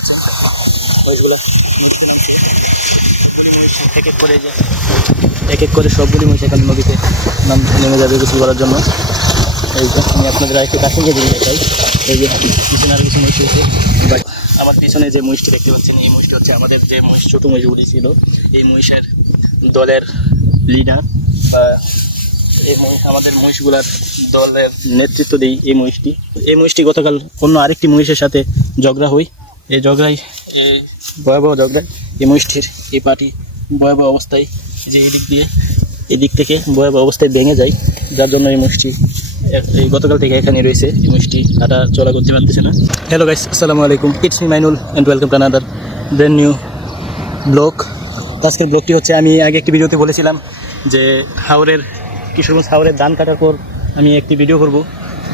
পাচ্ছেন মহিষগুলো এক এক করে সবগুলি মহিষ এখানে নদীতে নেমে যাবে গোসল করার জন্য। এই যে আমি আপনাদের একটু কাছে গিয়ে দিয়ে দেখাই। এই যে পিছনে আর কিছু মহিষ হয়েছে, বাট আমার পিছনে যে মহিষটা দেখতে পাচ্ছেন এই মহিষটা হচ্ছে আমাদের যে মহিষ ছোটো মহিষগুলি ছিল এই মহিষের দলের লিডার বা এই মহিষ আমাদের মহিষগুলার দলের নেতৃত্ব দেই এই মহিষটি গতকাল অন্য আরেকটি মহিষের সাথে ঝগড়া হই। এই ঝগড়ায় এই ভয়াবহ ঝগড়ায় এই মহিষটির এই পাটি ভয়াবহ অবস্থায় যে এদিক থেকে ভয়াবহ অবস্থায় ভেঙে যায়, যার জন্য এই মহিষটি এই গতকাল থেকে এখানে রয়েছে। এই মহিষটি হাঁটা চলা করতে পারতেছে না। হ্যালো গাইস, আসসালামু আলাইকুম, it's me Mainul and welcome to another brand new blog. আজকের ব্লগটি হচ্ছে আমি আগে একটি ভিডিওতে বলেছিলাম যে কিশোরগঞ্জ হাওরের ধান কাটার পর আমি একটি ভিডিও করব,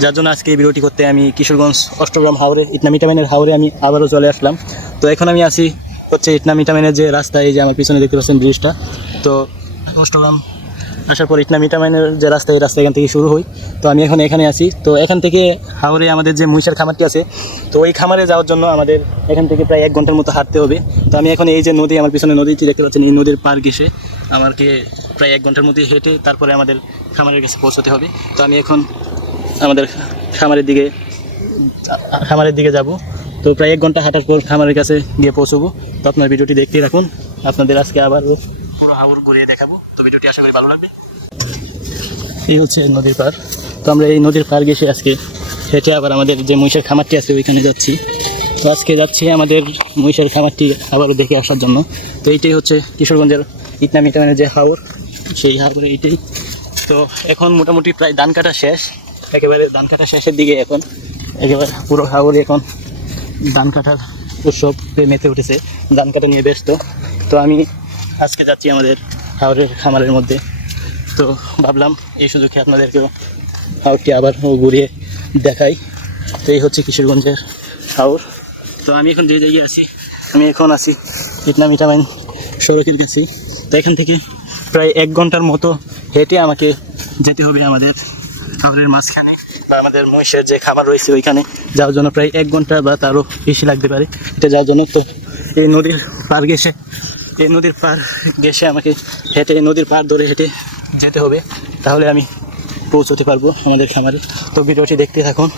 যার জন্য আজকে এই ভিডিওটি করতে আমি কিশোরগঞ্জ অষ্টগ্রাম হাওরে ইটনামিটামিনের হাওরে আমি আবারও চলে আসলাম। তো এখন আমি আছি হচ্ছে ইটনামিটামিনের যে রাস্তা, এই যে আমার পিছনে দেখতে পাচ্ছেন ব্রিজটা। তো অষ্টগ্রাম আসার পর ইটনামিটামিনের যে রাস্তা, এই রাস্তা এখান থেকে শুরু হয়। তো আমি এখন এখানে আছি। তো এখান থেকে হাওরে আমাদের যে মহিষের খামারটি আছে, তো ওই খামারে যাওয়ার জন্য আমাদের এখান থেকে প্রায় 1 ঘন্টার মতো হাঁটতে হবে। তো আমি এখন এই যে নদী, আমার পিছনে নদীটি দেখতে পাচ্ছেন, এই নদীর পার ঘেঁষে আমাকে প্রায় 1 ঘন্টার মধ্যে হেঁটে তারপরে আমাদের খামারের কাছে পৌঁছতে হবে। তো আমি এখন আমাদের খামারের দিকে যাব। তো প্রায় 1 ঘন্টা হাঁটার পর খামারের কাছে গিয়ে পৌঁছবো। তো আপনার ভিডিওটি দেখতেই রাখুন, আপনাদের আজকে আবার পুরো হাওর ঘুরিয়ে দেখাবো। তো ভিডিওটি আশা করি ভালো লাগবে। এই হচ্ছে নদীর পার। তো আমরা এই নদীর পার ঘেঁষে আজকে হেঁটে আবার আমাদের যে মহিষের খামারটি আছে ওইখানে যাচ্ছি। তো আজকে যাচ্ছি আমাদের মহিষের খামারটি আবারও দেখে আসার জন্য। তো এইটাই হচ্ছে কিশোরগঞ্জের ইটনামিটামিনের যে হাওর, সেই হাওরে এইটাই। তো এখন মোটামুটি প্রায় ধান কাটা শেষ, একেবারে ধান কাটা শেষের দিকে এখন একেবারে পুরো হাওরে এখন ধান কাটার উৎসবে মেতে উঠেছে, ধান কাটা নিয়ে ব্যস্ত। তো আমি আজকে যাচ্ছি আমাদের হাওরের খামারের মধ্যে। তো ভাবলাম এই সুযোগে আপনাদেরকেও হাওরটি আবার ঘুরিয়ে দেখাই। তো এই হচ্ছে কিশোরগঞ্জের হাওর। তো আমি এখন যে জায়গায় আছি, আমি এখন আছি ইটনামিটামিন সড়কের কাছে। তো এখান থেকে প্রায় 1 ঘন্টার মতো হেঁটে আমাকে যেতে হবে আমাদের হাওরের মাঝখানে বা আমাদের মহিষের যে খামার রয়েছে ওইখানে যাওয়ার জন্য প্রায় 1 ঘন্টা বা তারও বেশি লাগতে পারে এটা যাওয়ার জন্য। তো এই নদীর পার ঘেঁষে আমাকে হেঁটে নদীর পার ধরে হেঁটে যেতে হবে, তাহলে আমি পৌঁছতে পারবো আমাদের খামারে। তো ভিডিওটি দেখতে থাকুন,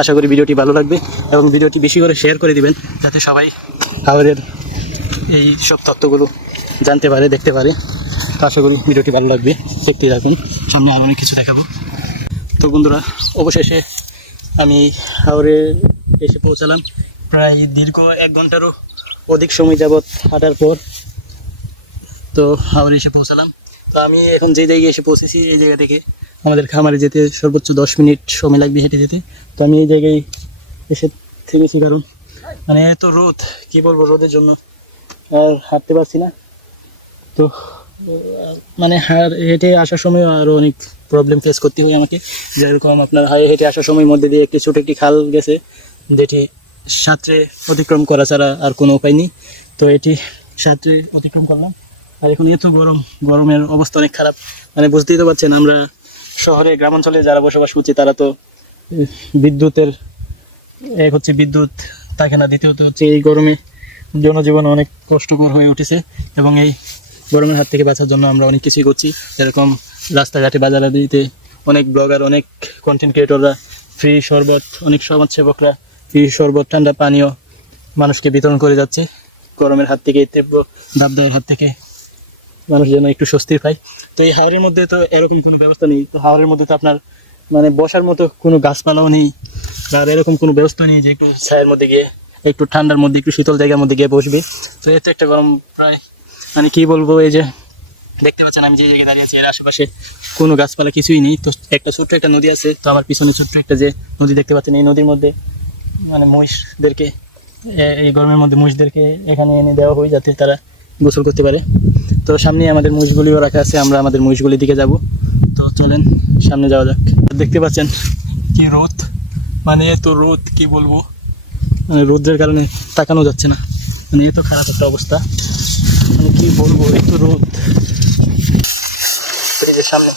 আশা করি ভিডিওটি ভালো লাগবে এবং ভিডিওটি বেশি করে শেয়ার করে দিবেন, যাতে সবাই হাওরের এই সব তথ্যগুলো জানতে পারে, দেখতে পারে। তো আশা করি ভিডিওটি ভালো লাগবে, দেখতে থাকুন, সামনে আরও অনেক কিছু দেখাবো। তো বন্ধুরা, অবশেষে আমি হাওরে এসে পৌঁছালাম প্রায় দীর্ঘ 1 ঘন্টারও অধিক সময় যাবৎ হাঁটার পর। তো হাওরে এসে পৌঁছালাম। তো আমি এখন যে জায়গায় এসে পৌঁছেছি এই জায়গা থেকে আমাদের খামারে যেতে সর্বোচ্চ 10 মিনিট সময় লাগবে হেঁটে যেতে। তো আমি এই জায়গায় এসে থেমেছি, কারণ মানে এত রোদ, কী বলবো, রোদের জন্য আর হাঁটতে পারছি না। তো মানে হেঁটে আসার সময় আরও অনেক প্রবলেম ফেস করতে হয় আমাকে, যেরকম আপনার হেঁটে আসার সময় মধ্যে দিয়ে একটি ছোটো একটি খাল গেছে, যেটি সাঁতরে অতিক্রম করা ছাড়া আর কোনো উপায় নেই। তো এটি সাঁতরে অতিক্রম করলাম। আর এখন এত গরমের অবস্থা অনেক খারাপ, মানে বুঝতেই তো পারছেন, আমরা শহরে গ্রামাঞ্চলে যারা বসবাস করছি তারা তো বিদ্যুৎ থাকে না, দ্বিতীয়ত হচ্ছে এই গরমে জনজীবন অনেক কষ্টকর হয়ে উঠেছে। এবং এই গরমের হাত থেকে বাঁচার জন্য আমরা অনেক কিছুই করছি, যেরকম রাস্তাঘাটে বাজারে দিতে অনেক ব্লগার, অনেক কন্টেন্ট ক্রিয়েটররা ফ্রি শরবত, অনেক সমাজসেবকরা ফ্রি শরবত, ঠান্ডা পানীয় মানুষকে বিতরণ করে যাচ্ছে। গরমের হাত থেকে, তীব্র দাবদাহের হাত থেকে মানুষ যেন একটু স্বস্তি পায়। তো এই হাওরের মধ্যে তো এরকম কোনো ব্যবস্থা নেই। তো হাওরের মধ্যে তো আপনার মানে বসার মতো কোনো গাছপালাও নেই, আর এরকম কোনো ব্যবস্থা নেই যে একটু ছায়ের মধ্যে গিয়ে, একটু ঠান্ডার মধ্যে, একটু শীতল জায়গার মধ্যে গিয়ে বসবে। তো এতে একটা গরম প্রায়, মানে কী বলবো, এই যে দেখতে পাচ্ছেন আমি যে জায়গায় দাঁড়িয়ে আছি এর আশেপাশে কোনো গাছপালা কিছুই নেই। তো একটা ছোট্ট একটা নদী আছে, তো আমার পিছনে ছোট্ট একটা যে নদী দেখতে পাচ্ছেন, এই নদীর মধ্যে মানে মহিষদেরকে, এই গরমের মধ্যে মহিষদেরকে এখানে এনে দেওয়া হয় যাতে তারা গোসল করতে পারে। তো সামনে আমাদের মহিষগুলিও রাখা আছে, আমরা আমাদের মহিষগুলির দিকে যাব। তো চলেন সামনে যাওয়া যাক। দেখতে পাচ্ছেন কি রোদ, মানে এত রোদ, কি বলবো, মানে রোদের কারণে তাকানো যাচ্ছে না, মানে এত খারাপ একটা অবস্থা, মানে কি বলবো, এত রোদ। এই যে সামনে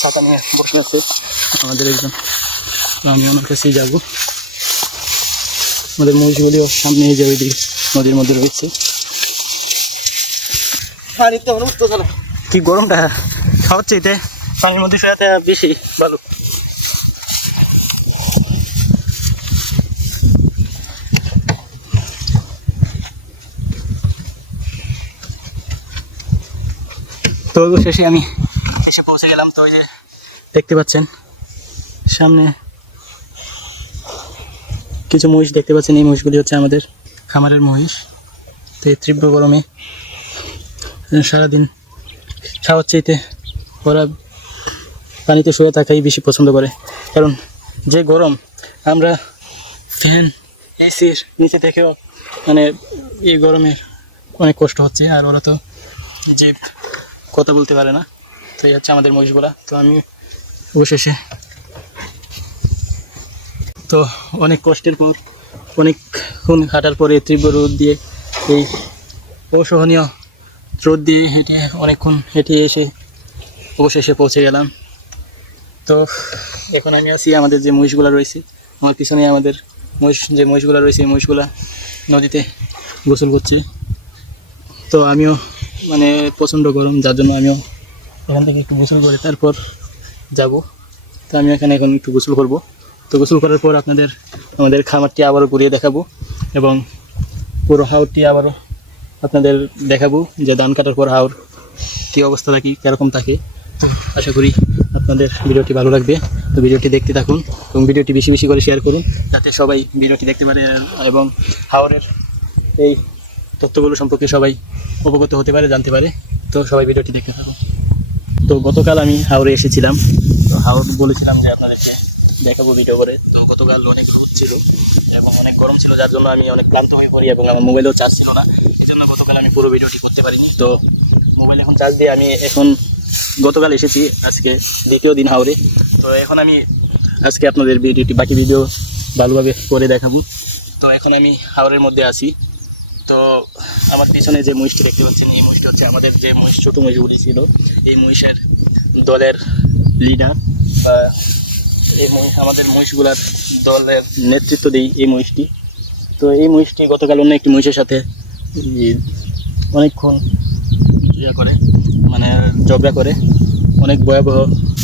ছাতা নিয়ে বসে আছে আমাদের একজন, আমি আমার কাছেই যাবো। আমাদের মহিষগুলিও সামনে এই যে ওই দিকে নদীর মধ্যে রয়েছে। কি গরমটা খাওয়ার চাইতে পানির মধ্যে শোয়াতে বেশি ভালো। তো শেষে আমি এসে পৌঁছে গেলাম। তো ওই যে দেখতে পাচ্ছেন সামনে কিছু মহিষ দেখতে পাচ্ছেন, এই মহিষগুলি হচ্ছে আমাদের খামারের মহিষ। তো এই তীব্র গরমে সারাদিন খাওয়ার চাইতে ওরা পানিতে শুয়ে থাকাই বেশি পছন্দ করে, কারণ যে গরম আমরা ফ্যান এসির নিচে থেকেও মানে এই গরমে অনেক কষ্ট হচ্ছে, আর ওরা তো যে কথা বলতে পারে না। তো এই হচ্ছে আমাদের মহিষগুলা। তো আমি অবশেষে তো অনেক কষ্টের পর অনেকক্ষণ হাঁটার পরে তীব্র রোদ দিয়ে এই অসহনীয় রোদ দিয়ে হেঁটে অনেকক্ষণ হেঁটে এসে অবশেষে পৌঁছে গেলাম। তো এখন আমি আছি আমাদের যে মহিষগুলো রয়েছে, আমার পিছনে আমাদের মহিষগুলো রয়েছে, এই মহিষগুলা নদীতে গোসল করছে। তো আমিও মানে প্রচণ্ড গরম, যার জন্য আমিও এখান থেকে একটু গোসল করে তারপর যাব। তো আমি এখানে এখন একটু গোসল করব। তো গোসল করার পর আপনাদের আমাদের খামারটি আবারও ঘুরিয়ে দেখাবো এবং পুরো হাওরটি আবারও আপনাদের দেখাবো যে ধান কাটার পর হাওর কী অবস্থা থাকে, কীরকম থাকে। তো আশা করি আপনাদের ভিডিওটি ভালো লাগবে। তো ভিডিওটি দেখতে থাকুন এবং ভিডিওটি বেশি বেশি করে শেয়ার করুন, যাতে সবাই ভিডিওটি দেখতে পারে এবং হাওরের এই তথ্যগুলো সম্পর্কে সবাই অবগত হতে পারে, জানতে পারে। তো সবাই ভিডিওটি দেখতে থাকুন। তো গতকাল আমি হাওরে এসেছিলাম। তো হাওর বলেছিলাম যে আপনাদেরকে দেখাবো ভিডিও করে। তো গতকাল অনেক রোদ ছিল এবং অনেক গরম ছিল, যার জন্য আমি অনেক ক্লান্ত হয়ে পড়ি এবং আমার মোবাইলেও চার্জ ছিল না, এই জন্য গতকাল আমি পুরো ভিডিওটি করতে পারিনি। তো মোবাইল এখন চার্জ দিয়ে আমি এখন গতকাল এসেছি, আজকে দ্বিতীয় দিন হাওরে। তো এখন আমি আজকে আপনাদের ভিডিওটি বাকি ভিডিও ভালোভাবে করে দেখাবো। তো এখন আমি হাওরের মধ্যে আছি। তো আমার পিছনে যে মহিষটি দেখতে পাচ্ছেন, এই মহিষটি হচ্ছে আমাদের যে মহিষ ছোটো মহিষগুলি ছিল, এই মহিষের দলের লিডার বা এই মহিষ আমাদের মহিষগুলার দলের নেতৃত্ব দেয় এই মহিষটি। তো এই মহিষটি গতকাল অন্য একটি মহিষের সাথে অনেকক্ষণ করে মানে ঝগড়া করে, অনেক ভয়াবহ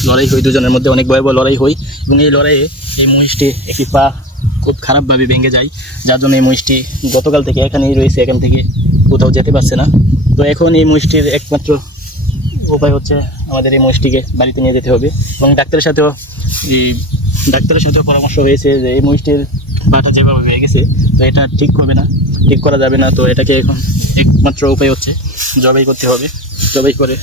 লড়াই হয়, দুজনের মধ্যে অনেক ভয়াবহ লড়াই হয় এবং এই লড়াইয়ে এই মহিষটি একটি পা খুব খারাপভাবে ভেঙে যায়, যার জন্য এই মহিষটি গতকাল থেকে এখানেই রয়েছে, এখান থেকে কোথাও যেতে পারছে না। তো এখন এই মহিষটির একমাত্র উপায় হচ্ছে আমাদের এই মহিষটিকে বাড়িতে নিয়ে যেতে হবে এবং ডাক্তারের সাথেও পরামর্শ হয়েছে যে এই মহিষটির পাটা যেভাবে ভেঙে গেছে, তো এটা ঠিক করা যাবে না। তো এটাকে এখন একমাত্র উপায় হচ্ছে জবাই করতে হবে, জবাই করে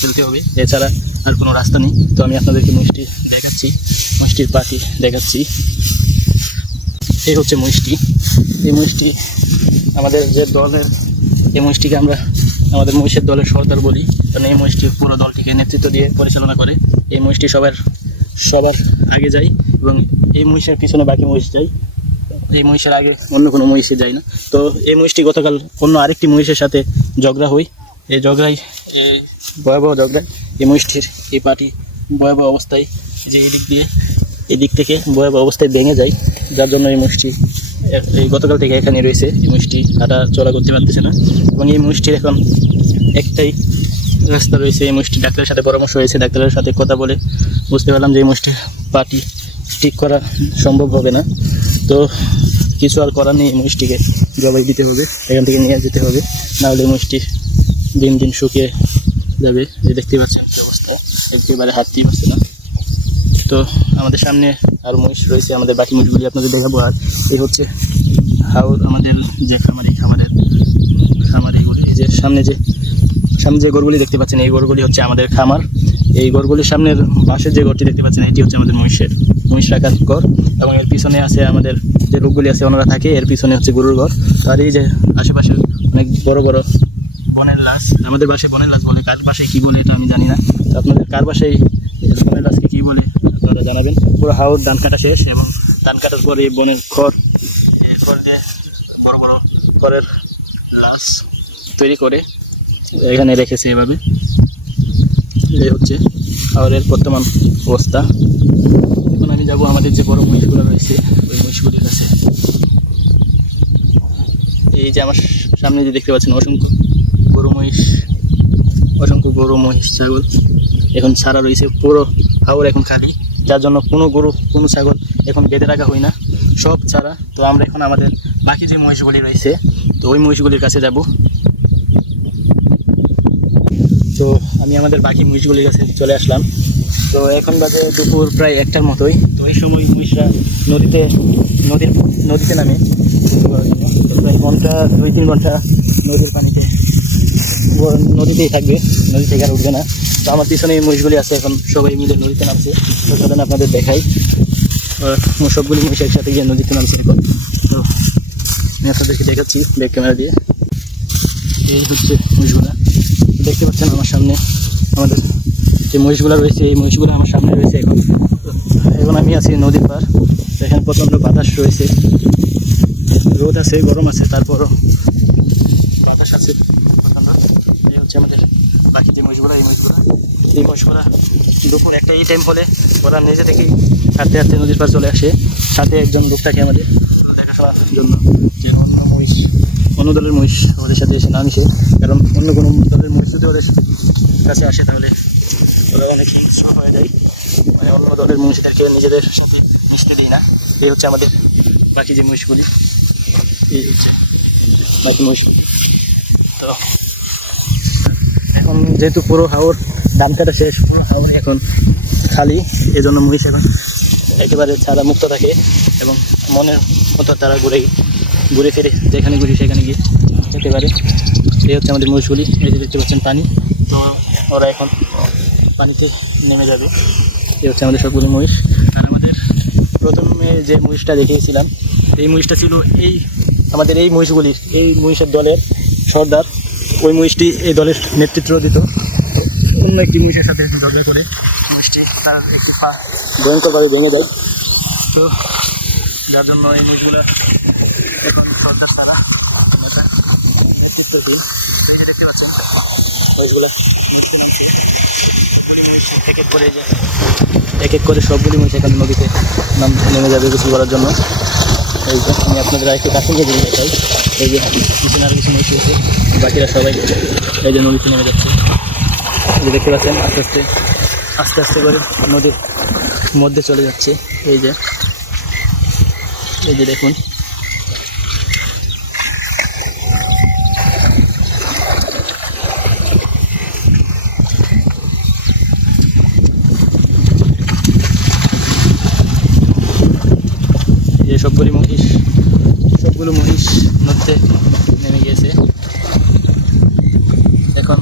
ফেলতে হবে, এছাড়া আর কোনো রাস্তা নেই। তো আমি আপনাদেরকে মহিষটির পাটি দেখাচ্ছি। এই হচ্ছে মহিষটি। এই মহিষটি আমাদের যে দলের, এই মহিষটিকে আমরা আমাদের মহিষের দলের সর্দার বলি, কারণ এই মহিষটি পুরো দলটিকে নেতৃত্ব দিয়ে পরিচালনা করে। এই মহিষটি সবার আগে যায় এবং এই মহিষের পিছনে বাকি মহিষ যায়, এই মহিষের আগে অন্য কোনো মহিষে যায় না। তো এই মহিষটি গতকাল অন্য আরেকটি মহিষের সাথে ঝগড়া হয়, এই ভয়াবহ ঝগড়ায় এই মহিষটির এই পাটি ভয়াবহ অবস্থায়, যে এই দিক থেকে ভয়াবহ অবস্থায় ভেঙে যায়, যার জন্য এই মহিষটি এই গতকাল থেকে এখানে রয়েছে। এই মহিষটি হাঁটা চলা করতে পারতেছে না এবং এই মহিষটির এখন একটাই রাস্তা রয়েছে। এই মহিষটি ডাক্তারের সাথে পরামর্শ হয়েছে, ডাক্তারের সাথে কথা বলে বুঝতে পারলাম যে এই মহিষটির পাটি ঠিক করা সম্ভব হবে না। তো কিছু আর করার নেই, মহিষটিকে জবাই দিতে হবে, এখান থেকে নিয়ে যেতে হবে, নাহলে মহিষটি দিন দিন শুকিয়ে যাবে। যে দেখতে পাচ্ছেন অবস্থা, একেবারে হাঁটতেই পারছে না। তো আমাদের সামনে আর মহিষ রয়েছে, আমাদের বাকি মহিষগুলি আপনাদের দেখাবো। আর এই হচ্ছে হাওর, আমাদের যে খামার এইগুলি, এই যে সামনে যে গরুগুলি দেখতে পাচ্ছেন, এই গরুগুলি হচ্ছে আমাদের খামার। এই গরুগুলির সামনের পাশের যে ঘরটি দেখতে পাচ্ছেন, এটি হচ্ছে আমাদের মহিষ রাখার ঘর এবং এর পিছনে আছে আমাদের যে লোকগুলি আছে ওনারা থাকে, এর পিছনে হচ্ছে গরুর ঘর। আর এই যে আশেপাশে অনেক বড় বড় বনের লাশ, আমাদের বাসায় বনের লাশ বলে, কার বাসায় কী বলে এটা আমি জানি না। তো আপনাদের কার বাসায় বনের লাশকে কী বলে আপনারা জানাবেন। পুরো হাওর ধান কাটা শেষ এবং ধান কাটার পরে এই বনের খড় যে বড় বড় খড়ের লাশ তৈরি করে এখানে রেখেছে এভাবে। এই হচ্ছে হাওরের বর্তমান অবস্থা। এখন আমি যাব আমাদের যে বড় মহিষগুলো রয়েছে ওই মহিষগুলির কাছে। এই যে আমার সামনে যে দেখতে পাচ্ছেন অসংখ্য গরু মহিষ ছাগল এখন ছাড়া রয়েছে, পুরো হাওর এখন খালি, যার জন্য কোনো গরু কোনো ছাগল এখন বেঁধে রাখা হয় না, সব ছাড়া। তো আমরা এখন আমাদের বাকি যে মহিষগুলি রয়েছে তো ওই মহিষগুলির কাছে যাব। তো আমি আমাদের বাকি মহিষগুলির কাছে চলে আসলাম। তো এখন বাজে দুপুর প্রায় 1টার মতোই। তো এই সময় মহিষরা নদীতে নামে গোসল করার জন্য। তো প্রায় ঘন্টা 2-3 ঘন্টা নদীর পানিতে নদীতেই থাকবে, নদী থেকে আর উঠবে না। তো আমার পিছনে এই মহিষগুলি আছে, এখন সবাই মিলে নদীতে নামছে। তো চলেন আপনাদের দেখাই, সবগুলি মহিষ একসাথে গিয়ে নদীতে নামছে এখন। তো আমি আপনাদেরকে দেখাচ্ছি ব্যাক ক্যামেরা দিয়ে। এই হচ্ছে মহিষগুলা, দেখতে পাচ্ছেন আমার সামনে আমাদের যে মহিষগুলো রয়েছে, এই মহিষগুলো আমার সামনে রয়েছে। এখন আমি আছি নদীর পার, এখানে প্রচণ্ড বাতাস রয়েছে, রোদ আছে, গরম আছে, তারপরও বাতাস আছে প্রচণ্ড। এই হচ্ছে আমাদের বাকি যে মহিষগুলো, এই মহিষগুলো দুপুর একটা এই টাইম হলে ওরা নিজে থেকেই হাঁটতে হাঁটতে নদীর পার চলে আসে। সাথে একজন লোক থাকে আমাদের দেখাশোনার জন্য, যে অন্য দলের মহিষ ওদের সাথে এসে না মিশে, কারণ অন্য কোনো দলের মহিষ যদি ওদের কাছে আসে তাহলে ওরা অনেক হিংস্র হয়ে যায়, মানে অন্য দলের মহিষদেরকে নিজেদের সাথে মিশতে দিই না। এই হচ্ছে আমাদের বাকি যে মহিষগুলি, এই হচ্ছে বাকি মহিষ। তো এখন যেহেতু পুরো হাওর ধান কাটা শেষ, পুরো হাওর এখন খালি, এই জন্য মহিষ এখন একেবারে ছাড়া মুক্ত থাকে এবং মনের মতো তারা ঘুরে ফিরে যেখানে ঘুরি সেখানে গিয়ে যেতে পারে। এই হচ্ছে আমাদের মহিষগুলি। এই যে দেখতে পাচ্ছেন পানি, তো ওরা এখন পানিতে নেমে যাবে। এই হচ্ছে আমাদের সবগুলি মহিষ। আর আমাদের প্রথমে যে মহিষটা দেখিয়েছিলাম, এই মহিষটা ছিল আমাদের এই মহিষের দলের সর্দার। ওই মহিষটি এই দলের নেতৃত্ব দিত। তো অন্য একটি মহিষের সাথে ঝগড়া করে মহিষটি তার একটি পা ভয়ঙ্করভাবে ভেঙে যায়। তো যার জন্য এই মহিষগুলা এখন সর্দার ছাড়া নেতৃত্ব দিন। এই যে দেখতে পাচ্ছেন মহিষগুলা এক এক করে সবগুলি মহিষ এখানে নদীতে নেমে যাবে গোসল করার জন্য। এই যে আমি আপনাদের একটু কাছে গিয়ে দিয়ে দেখাই। এই যে পিছনে আর কিছু মহিষ রয়েছে, বাকিরা সবাই এই যে নদীতে নেমে যাচ্ছে। এই যে দেখতে পাচ্ছেন আস্তে আস্তে করে নদীর মধ্যে চলে যাচ্ছে। এই যে দেখুন, সবগুলো মহিষ নদীতে নেমে গিয়েছে। এখন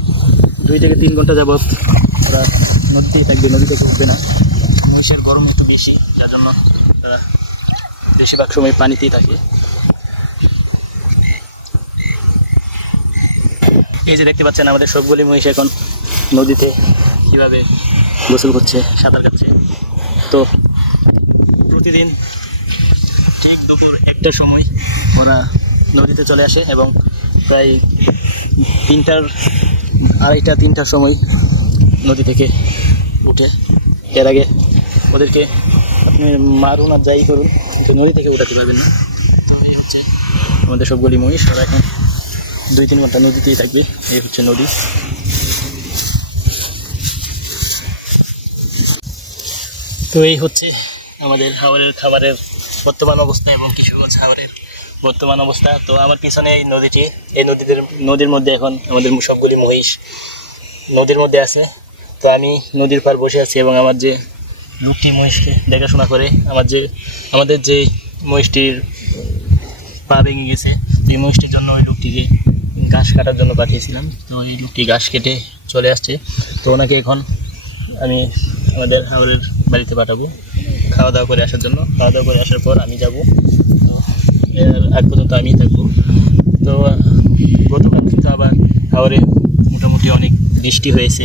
2 থেকে 3 ঘন্টা যাবৎ ওরা নদীতেই থাকবে, নদীতে উঠবে না। মহিষের গরম একটু বেশি, যার জন্য তারা বেশিরভাগ সময় পানিতেই থাকে। এই যে দেখতে পাচ্ছেন আমাদের সবগুলি মহিষ এখন নদীতে কীভাবে গোসল করছে, সাঁতার কাটছে। তো প্রতিদিন ঠিক দুপুর 1টার সময় ওরা নদীতে চলে আসে এবং প্রায় 2:30-3টার সময় নদী থেকে উঠে। এর আগে ওদেরকে আপনি মারুন আর যাই করুন, কিন্তু নদী থেকে উঠাতে পারবেন না। তো এই হচ্ছে আমাদের সবগুলি মহিষ, ওরা এখন 2-3 ঘন্টা নদীতেই থাকবে। এই হচ্ছে নদী। তো এই হচ্ছে আমাদের হাওরের খাবারের বর্তমান অবস্থা এবং কিশোরগঞ্জ হাওরের বর্তমান অবস্থা। তো আমার পিছনে এই নদীটি, এই নদীর মধ্যে এখন আমাদের সবগুলি মহিষ নদীর মধ্যে আছে। তো আমি নদীর পার বসে আছি এবং আমার যে লোকটি মহিষকে দেখাশোনা করে, আমাদের যে মহিষটির পা ভেঙে গেছে, এই মহিষটির জন্য ওই লোকটিকে ঘাস কাটার জন্য পাঠিয়েছিলাম। তো এই লোকটি ঘাস কেটে চলে আসছে। তো ওনাকে এখন আমি আমাদের হাওরের বাড়িতে পাঠাবো খাওয়া দাওয়া করে আসার জন্য। খাওয়া দাওয়া করে আসার পর আমি যাব, এর আগ পর্যন্ত আমি থাকবো। তো গতকাল কিন্তু আবার হাওরে মোটামুটি অনেক বৃষ্টি হয়েছে,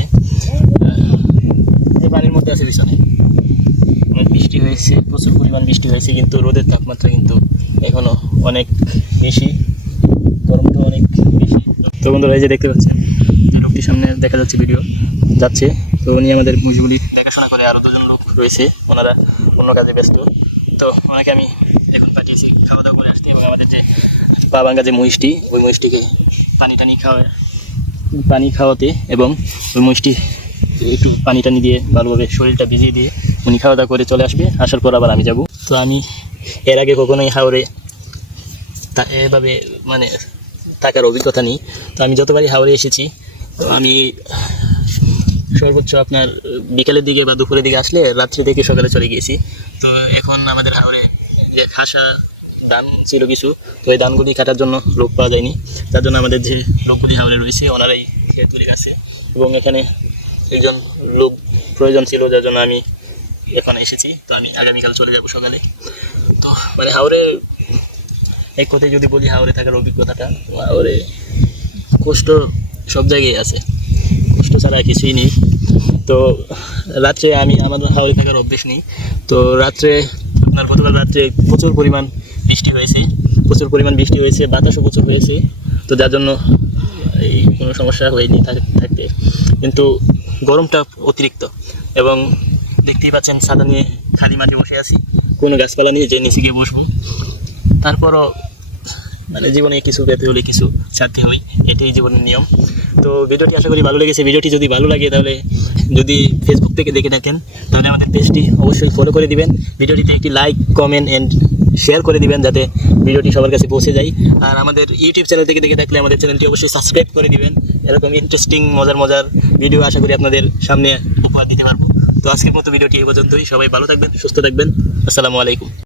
এই পানির মধ্যে আছে পিছনে, অনেক বৃষ্টি হয়েছে, প্রচুর পরিমাণ বৃষ্টি হয়েছে, কিন্তু রোদের তাপমাত্রা কিন্তু এখনও অনেক বেশি, গরমটা অনেক বেশি। তো বন্ধুরা এই যে দেখতে পাচ্ছেন লোকটির সামনে দেখা যাচ্ছে ভিডিও যাচ্ছে। তো উনি আমাদের মহিষগুলি দেখাশোনা করে, আরও 2জন লোক রয়েছে, ওনারা অন্য কাজে ব্যস্ত। তো ওনাকে আমি এখন পাঠিয়েছি খাওয়া দাওয়া করে আসতে এবং আমাদের যে পা ভাঙ্গা যে মহিষটি, ওই মহিষটিকে পানি খাওয়াতে এবং ওই মহিষটি একটু পানি টানি দিয়ে ভালোভাবে শরীরটা ভিজিয়ে দিয়ে উনি খাওয়া দাওয়া করে চলে আসবে। আসার পর আবার আমি যাব। তো আমি এর আগে কখনোই হাওরে এভাবে মানে থাকার অভিজ্ঞতা নেই। তো আমি যতবারই হাওরে এসেছি, তো আমি সর্বোচ্চ আপনার বিকেলের দিকে বা দুপুরের দিকে আসলে রাত্রি থেকে সকালে চলে গিয়েছি। তো এখন আমাদের হাওরে যে খাসা ধান ছিল কিছু, তো এই ধানগুলি কাটার জন্য লোক পাওয়া যায়নি। তার জন্য আমাদের যে লোকগুলি হাওরে রয়েছে ওনারাই ক্ষেতগুলি কাছে, এবং এখানে একজন লোক প্রয়োজন ছিল, যার জন্য আমি এখানে এসেছি। তো আমি আগামীকাল চলে যাব সকালে। তো মানে হাওরে এক কথায় যদি বলি, হাওরে থাকার অভিজ্ঞতাটা, হাওরে কষ্ট সব জায়গায় আছে, কষ্ট ছাড়া কিছুই নেই। তো রাত্রে আমার হাওরে থাকার অভ্যেস নেই। তো রাত্রে আপনার গতকাল রাত্রে প্রচুর পরিমাণ বৃষ্টি হয়েছে, বাতাসও প্রচুর হয়েছে। তো যার জন্য এই কোনো সমস্যা হয়নি থাকতে, কিন্তু গরমটা অতিরিক্ত। এবং দেখতেই পাচ্ছেন ছাতা নিয়ে খালি মাঠে বসে আছি, কোনো গাছপালা নিয়ে যে নিচে গিয়ে বসবো। তারপরও মানে জীবনে কিছু পেতে হলে কিছু ছাড়তে হয়, এটাই জীবনের নিয়ম। তো ভিডিওটি আশা করি ভালো লেগেছে। ভিডিওটি যদি ভালো লাগে, তাহলে যদি ফেসবুক থেকে দেখে থাকেন, তাহলে আমাদের পেজটি অবশ্যই ফলো করে দিবেন। ভিডিওটিতে একটি লাইক, কমেন্ট অ্যান্ড শেয়ার করে দিবেন, যাতে ভিডিওটি সবার কাছে পৌঁছে যায়। আর আমাদের ইউটিউব চ্যানেল থেকে দেখে থাকলে আমাদের চ্যানেলটি অবশ্যই সাবস্ক্রাইব করে দিবেন। এরকম ইন্টারেস্টিং মজার ভিডিও আশা করি আপনাদের সামনে উপহার দিতে পারবো। তো আজকের মতো ভিডিওটি এই পর্যন্তই। সবাই ভালো থাকবেন, সুস্থ থাকবেন। আসসালামু আলাইকুম।